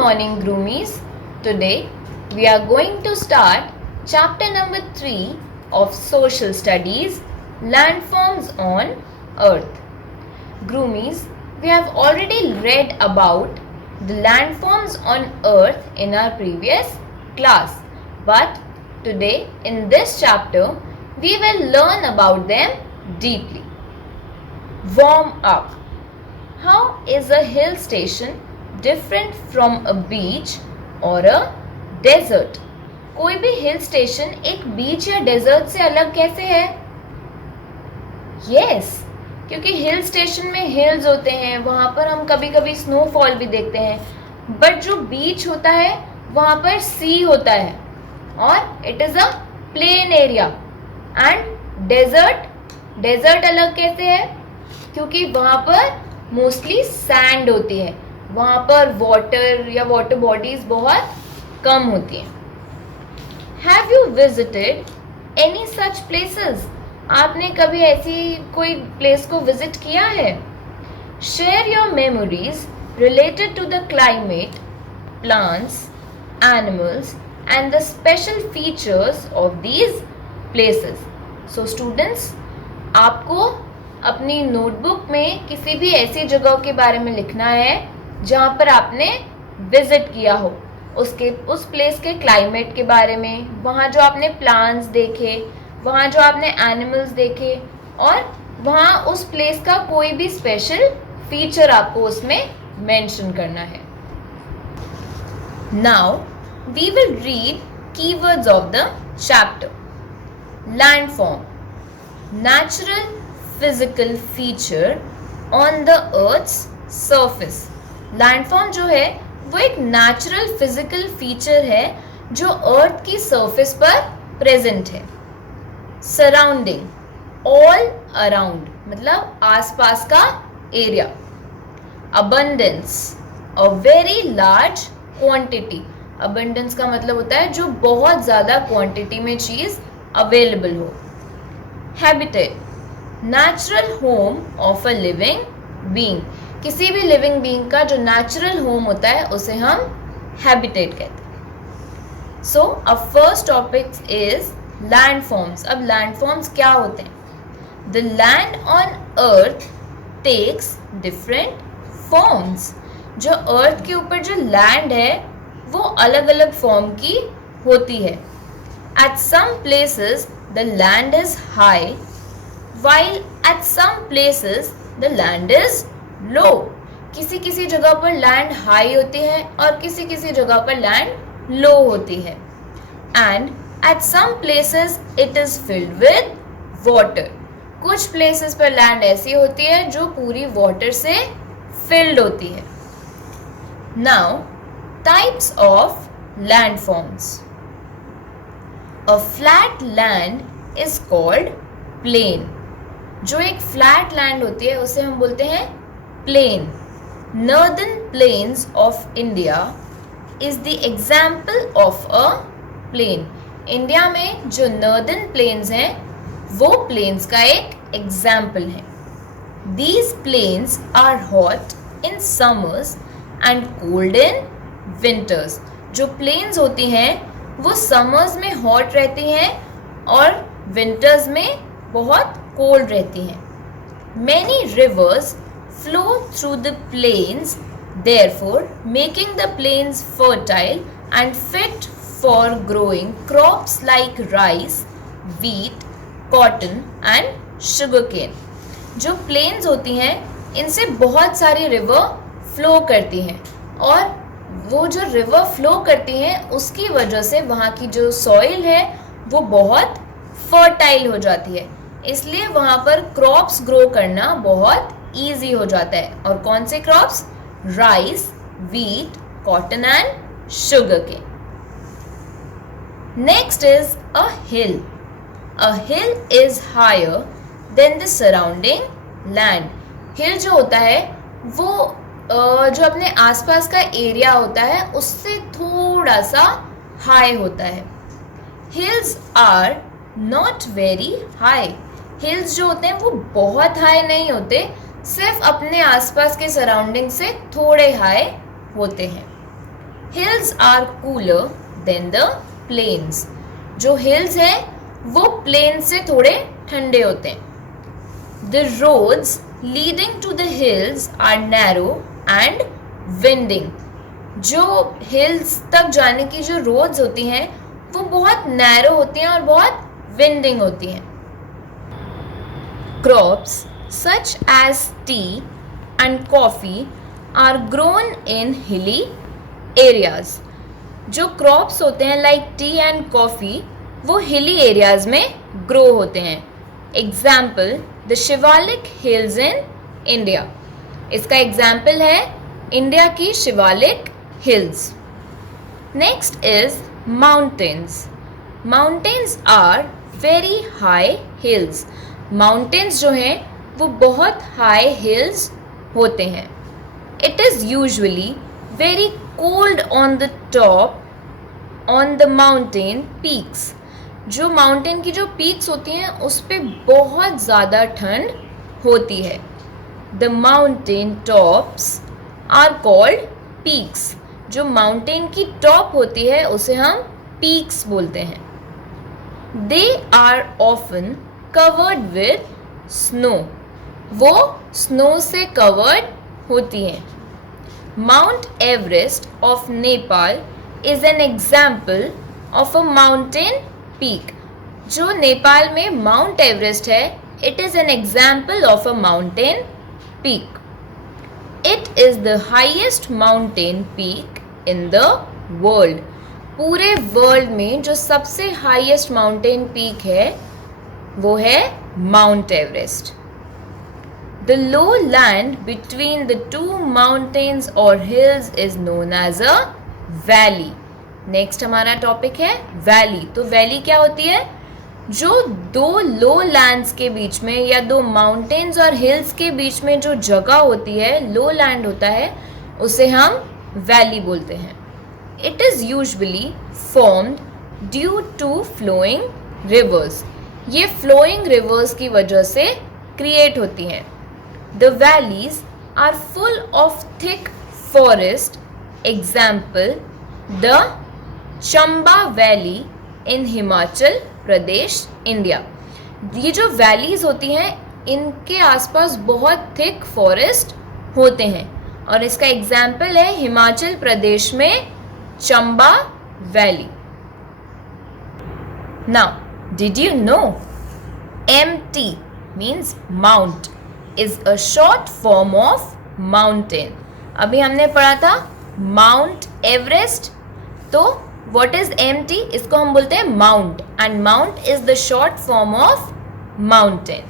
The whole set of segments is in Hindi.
morning, groomies. Today we are going to start chapter number 3 of Social Studies, Landforms on Earth. Groomies, we have already read about the landforms on Earth in our previous class, but today in this chapter we will learn about them deeply. Warm up. How is a hill station different from a beach or a desert? कोई भी हिल स्टेशन एक बीच या डेजर्ट से अलग कैसे है? Yes, क्योंकि हिल स्टेशन में हिल्स होते हैं, वहाँ पर हम कभी कभी स्नोफॉल भी देखते हैं, बट जो बीच होता है वहाँ पर सी होता है और it is a plain area. And desert अलग कैसे है? क्योंकि वहाँ पर मोस्टली सैंड होती है, वहाँ पर वाटर या वाटर बॉडीज बहुत कम होती हैं. Have you visited any such places? आपने कभी ऐसी कोई प्लेस को विजिट किया है? Share your memories related to the climate, plants, animals and the special features of these places. So students, आपको अपनी नोटबुक में किसी भी ऐसी जगह के बारे में लिखना है जहाँ पर आपने विजिट किया हो, उस प्लेस के क्लाइमेट के बारे में, वहाँ जो आपने प्लांट्स देखे, वहाँ जो आपने एनिमल्स देखे, और वहाँ उस प्लेस का कोई भी स्पेशल फीचर आपको उसमें मेंशन करना है. Now we will read keywords of the chapter. Landform, natural physical feature on the earth's surface. Landform जो है वो एक नेचुरल फिजिकल फीचर है जो अर्थ की सरफेस पर प्रेजेंट है. सराउंडिंग, ऑल अराउंड मतलब आसपास का area. Abundance, a very large quantity. Abundance का मतलब होता है जो बहुत ज़्यादा क्वांटिटी में चीज़ अवेलेबल हो. Habitat, natural home of a living being. किसी भी लिविंग बीइंग का जो नेचुरल होम होता है उसे हम हैबिटेट कहते हैं. सो अब फर्स्ट टॉपिक इज लैंडफॉर्म्स. अब लैंडफॉर्म्स क्या होते हैं? The land on earth takes different forms. जो अर्थ के ऊपर जो लैंड है वो अलग अलग फॉर्म की होती है. At some places the land is high while at some places the land is low. किसी जगह पर लैंड हाई होती है और किसी जगह पर लैंड लो होती है. And at some places it is filled with water. कुछ प्लेसेस पर लैंड ऐसी होती है जो पूरी वाटर से फिल्ड होती है. Now types of landforms. A flat land is called plain. जो एक फ्लैट लैंड होती है उसे हम बोलते हैं plain. Northern plains of India is the example of a plain. India में जो नॉर्दर्न प्लेन्स हैं वो प्लेन्स का एक एग्जाम्पल है. These plains are hot in summers and cold in winters. जो प्लेन्स होती हैं वो समर्स में हॉट रहती हैं और विंटर्स में बहुत कोल्ड रहती हैं. Many rivers flow through the plains, therefore making the plains fertile and fit for growing crops like rice, wheat, cotton and sugarcane. जो plains होती हैं इनसे बहुत सारी रिवर फ्लो करती हैं और वो जो रिवर फ्लो करती हैं उसकी वजह से वहाँ की जो सॉइल है वो बहुत फर्टाइल हो जाती है. इसलिए वहाँ पर क्रॉप्स ग्रो करना बहुत ईजी हो जाता है. और कौन से crops? Rice, wheat, cotton and sugar cane. Next is a hill. A hill is higher than the surrounding land. Hill जो होता है वो जो अपने आसपास का एरिया होता है उससे थोड़ा सा हाई होता है. Hills are not very high. Hills जो होते हैं वो बहुत हाई नहीं होते, सिर्फ अपने आसपास के सराउंडिंग से थोड़े हाई होते हैं. hills are cooler than the plains. जो hills है वो plains से थोड़े ठंडे होते हैं. The roads leading to the hills are narrow and winding. जो hills तक जाने की जो roads होती हैं वो बहुत narrow होती हैं और बहुत winding होती हैं. Crops such as tea and coffee are grown in hilly areas. जो crops होते हैं like tea and coffee वो hilly areas में grow होते हैं. Example, the Shivalik Hills in India. इसका example है इंडिया की Shivalik hills. Next is mountains. Mountains are very high hills. Mountains जो हैं वो बहुत high hills होते हैं. It is usually very cold on the top on the mountain peaks. जो माउंटेन की जो पीक्स होती हैं उस पे बहुत ज़्यादा ठंड होती है. The mountain tops are called peaks. जो माउंटेन की टॉप होती है उसे हम पीक्स बोलते हैं. They are often covered with snow. वो स्नो से कवर्ड होती हैं. Mount Everest of Nepal is an example of a mountain peak. जो नेपाल में माउंट एवरेस्ट है it is an example of a mountain peak. It is the highest mountain peak in the world. पूरे वर्ल्ड में जो सबसे हाईएस्ट माउंटेन पीक है वो है Mount Everest. The low land between the two mountains और hills is known as a valley. Next हमारा टॉपिक है वैली. तो वैली क्या होती है? जो दो लो लैंड्स के बीच में या दो माउंटेन्स और हिल्स के बीच में जो जगह होती है, लो लैंड होता है, उसे हम वैली बोलते हैं. It is usually formed due to flowing rivers. ये फ्लोइंग रिवर्स की वजह से क्रिएट होती हैं. The valleys are full of thick forest. Example the Chamba valley in Himachal Pradesh India. ये जो वैलीज होती हैं इनके आसपास बहुत थिक फॉरेस्ट होते हैं और इसका एग्जाम्पल है हिमाचल प्रदेश में Chamba valley. Now did you know MT means mount is a short form of mountain. अभी हमने पढ़ा था माउंट एवरेस्ट. तो what is MT? इसको हम बोलते हैं mount and mount is the short form of mountain.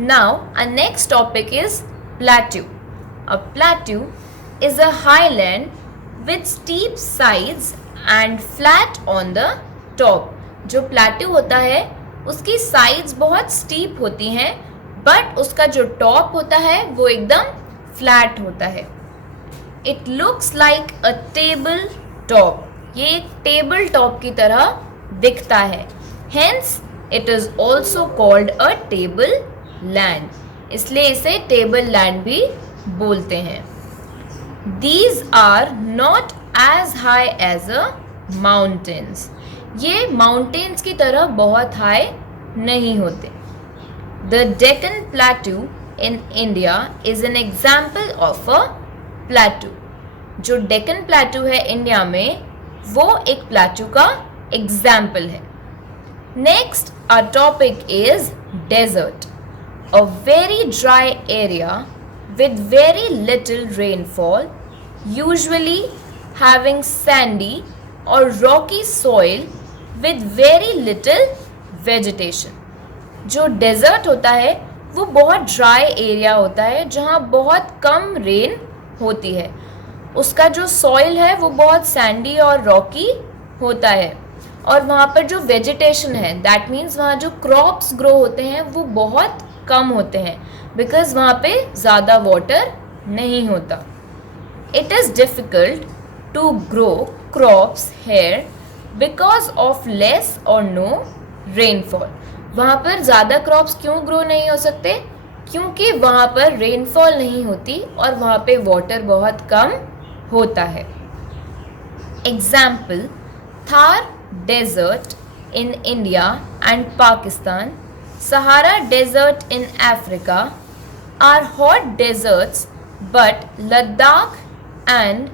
Now our next topic is plateau. A plateau is a highland with steep sides and flat on the top. जो plateau होता है उसकी sides बहुत steep होती हैं बट उसका जो top होता है वो एकदम flat होता है. It looks like a table top. ये एक टेबल टॉप की तरह दिखता है. Hence it is also called a table land. इसलिए इसे टेबल लैंड भी बोलते हैं. These are not as high as a mountains. ये माउंटेन्स की तरह बहुत हाई नहीं होते. The Deccan plateau in India is an example of a plateau. जो डेक्कन प्लेटू है इंडिया में वो एक प्लेटू का एग्जाम्पल है. Next our topic is desert. A very dry area with very little rainfall, usually having sandy और rocky soil with very little vegetation. जो डेजर्ट होता है वो बहुत ड्राई एरिया होता है जहाँ बहुत कम रेन होती है. उसका जो सॉइल है वो बहुत सैंडी और रॉकी होता है और वहाँ पर जो वेजिटेशन है दैट मीन्स वहाँ जो क्रॉप्स ग्रो होते हैं वो बहुत कम होते हैं बिकॉज वहाँ पे ज़्यादा वाटर नहीं होता. It is difficult to grow crops here because of less और नो रेनफॉल. वहाँ पर ज़्यादा क्रॉप्स क्यों ग्रो नहीं हो सकते? क्योंकि वहाँ पर रेनफॉल नहीं होती और वहाँ पे वाटर बहुत कम होता है. Example, Thar Desert in India and Pakistan, Sahara Desert in Africa are hot deserts, but Ladakh and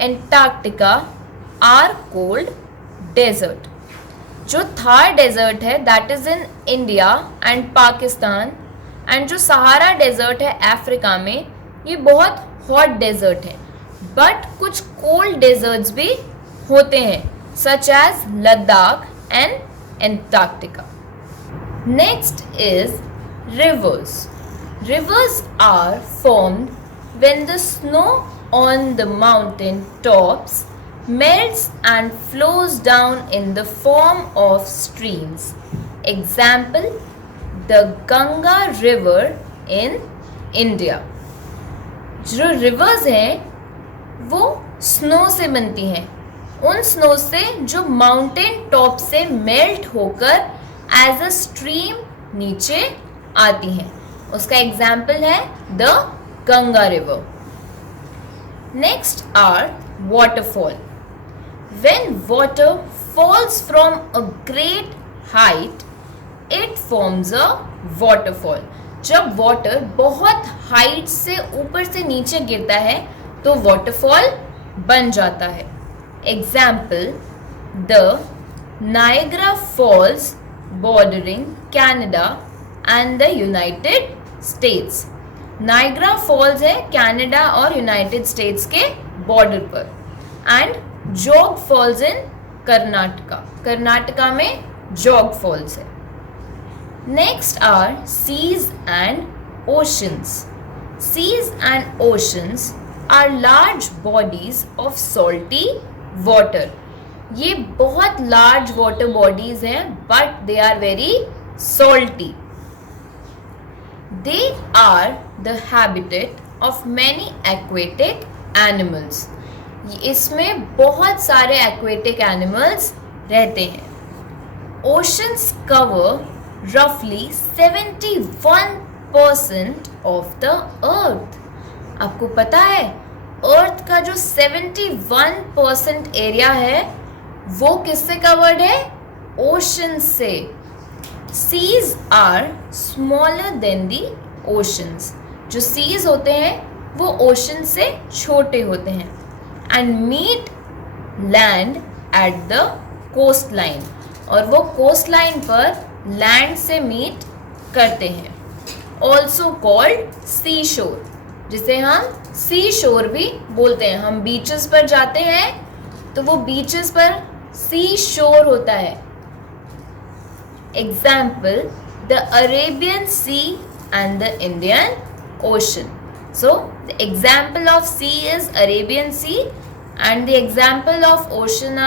Antarctica are cold desert. जो थार डेजर्ट है that is in India and Pakistan, and जो सहारा डेजर्ट है अफ्रीका में, ये बहुत हॉट डेजर्ट है, बट कुछ कोल्ड डेजर्ट्स भी होते हैं such as Ladakh and Antarctica. Next is rivers. Rivers are formed when the snow on the mountain tops melts and flows down in the form of streams. Example, the Ganga River in India. जो रिवर्स हैं वो स्नो से बनती हैं, उन स्नो से जो माउंटेन टॉप से मेल्ट होकर एज अ स्ट्रीम नीचे आती हैं. उसका एग्जाम्पल है the Ganga river. Next are waterfall. When water falls from a great height it forms a waterfall. जब वाटर बहुत हाइट से ऊपर से नीचे गिरता है तो वाटरफॉल बन जाता है. Example, the Niagara falls bordering Canada and the United States. Niagara falls है कनाडा और यूनाइटेड स्टेट्स के बॉर्डर पर, and Jog falls in Karnataka. Karnataka में जोग फॉल्स है. Next are seas and oceans. Seas and oceans are large bodies of salty water. ये बहुत लार्ज वाटर बॉडीज हैं but they are very salty. They are the habitat of many aquatic animals. इसमें बहुत सारे aquatic animals रहते हैं. Oceans cover roughly 71% of the earth. आपको पता है अर्थ का जो 71% एरिया है वो किससे कवर्ड है? ओशन से. Seas are smaller than the oceans. जो सीज होते हैं वो ओशन से छोटे होते हैं, and meet land at the coast line. और वो कोस्ट लाइन पर लैंड से मीट करते हैं. ऑल्सो कॉल्ड सी शोर, जिसे हम सी शोर भी बोलते हैं. हम बीचेस पर जाते हैं तो वो बीचेस पर सी शोर होता है. Example, the Arabian Sea and the Indian Ocean. So, the example of sea is Arabian Sea and the example of ocean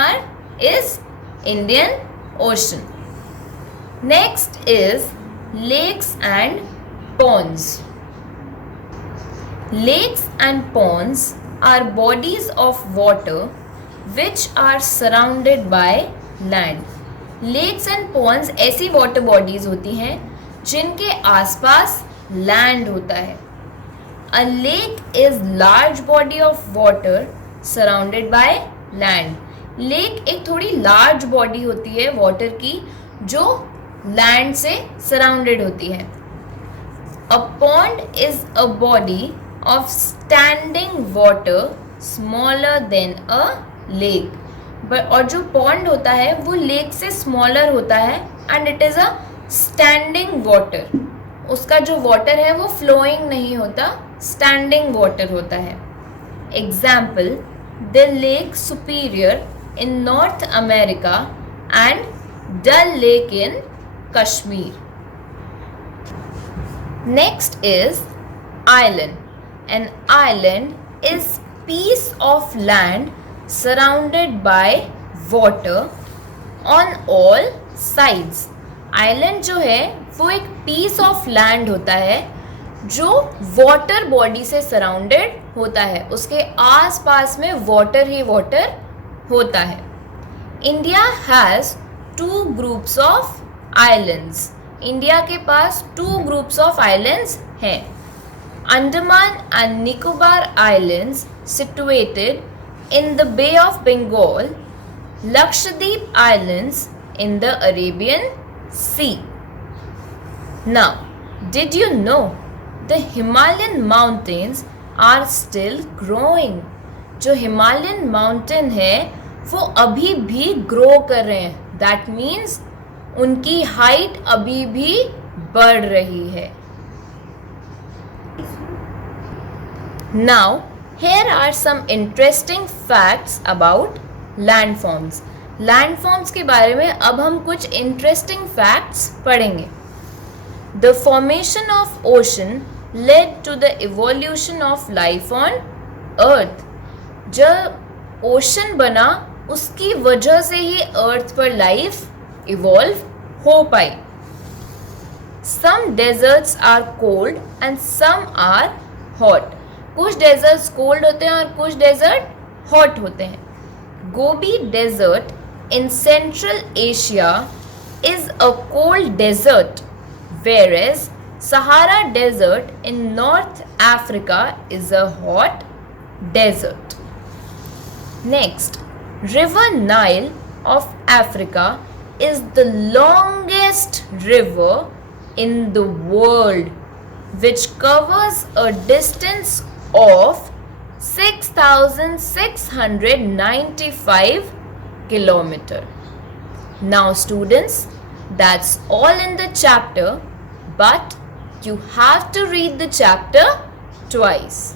is Indian Ocean. Next is lakes and ponds. Lakes and ponds are bodies of water which are surrounded by land. Lakes and ponds ऐसी वाटर बॉडीज होती हैं जिनके आसपास लैंड होता है. A lake is large body of water surrounded by land. Lake एक थोड़ी लार्ज बॉडी होती है वाटर की जो लैंड से सराउंडेड होती है. A pond is a body of standing water smaller than a lake. और जो पॉन्ड होता है वो लेक से स्मॉलर होता है and it is a standing water. उसका जो वाटर है वो फ्लोइंग नहीं होता, स्टैंडिंग वाटर होता है. Example, the lake Superior in North America and Dal lake in Kashmir. Next is island. An island is piece of land surrounded by water on all sides. Island जो है वो एक पीस ऑफ लैंड होता है जो वाटर बॉडी से सराउंडेड होता है. उसके आसपास में वाटर ही वाटर होता है. India has 2 groups of islands. India के पास 2 ग्रुप्स ऑफ आइलैंड्स हैं. Andaman and Nicobar islands situated in the Bay of Bengal, Lakshadweep Islands in the Arabian Sea. Now, did you know the Himalayan mountains are still growing? जो हिमालयन माउंटेन है वो अभी भी ग्रो कर रहे हैं. दैट मीन्स उनकी हाइट अभी भी बढ़ रही है. Now here are some interesting facts about landforms. Landforms के बारे में अब हम कुछ इंटरेस्टिंग फैक्ट्स पढ़ेंगे. The formation of ocean led to the evolution of life on earth. जब ओशन बना उसकी वजह से ही अर्थ पर लाइफ इवॉल्व हो पाई. Some deserts are cold and some are hot. कुछ डेजर्ट्स कोल्ड होते हैं और कुछ डेजर्ट हॉट होते हैं. Gobi desert in Central Asia is a cold desert, whereas Sahara Desert in North Africa is a hot desert. Next, River Nile of Africa is the longest river in the world, which covers a distance of 6,695 kilometers. Now students, that's all in the chapter, but you have to read the chapter twice.